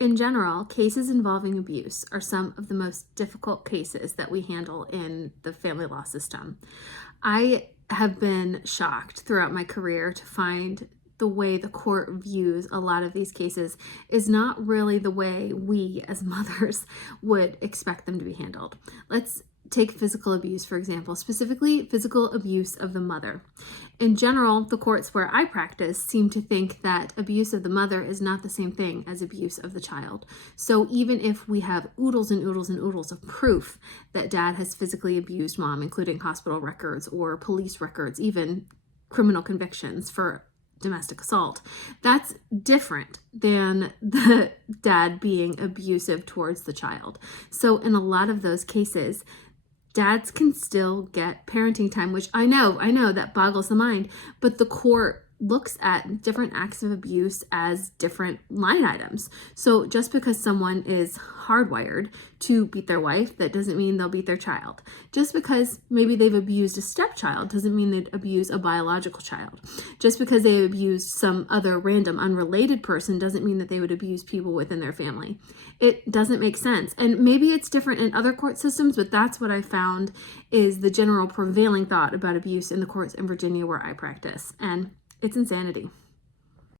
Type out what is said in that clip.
In general, cases involving abuse are some of the most difficult cases that we handle in the family law system. I have been shocked throughout my career to find the way the court views a lot of these cases is not really the way we as mothers would expect them to be handled. Let's take physical abuse, for example, specifically physical abuse of the mother. In general, the courts where I practice seem to think that abuse of the mother is not the same thing as abuse of the child. So even if we have oodles and oodles and oodles of proof that dad has physically abused mom, including hospital records or police records, even criminal convictions for domestic assault, that's different than the dad being abusive towards the child. So in a lot of those cases, dads can still get parenting time, which I know that boggles the mind, but the court looks at different acts of abuse as different line items. So just because someone is hardwired to beat their wife, that doesn't mean they'll beat their child. Just because maybe they've abused a stepchild doesn't mean they'd abuse a biological child. Just because they abused some other random unrelated person doesn't mean that they would abuse people within their family. It doesn't make sense. And maybe it's different in other court systems, but that's what I found is the general prevailing thought about abuse in the courts in Virginia where I practice. And it's insanity.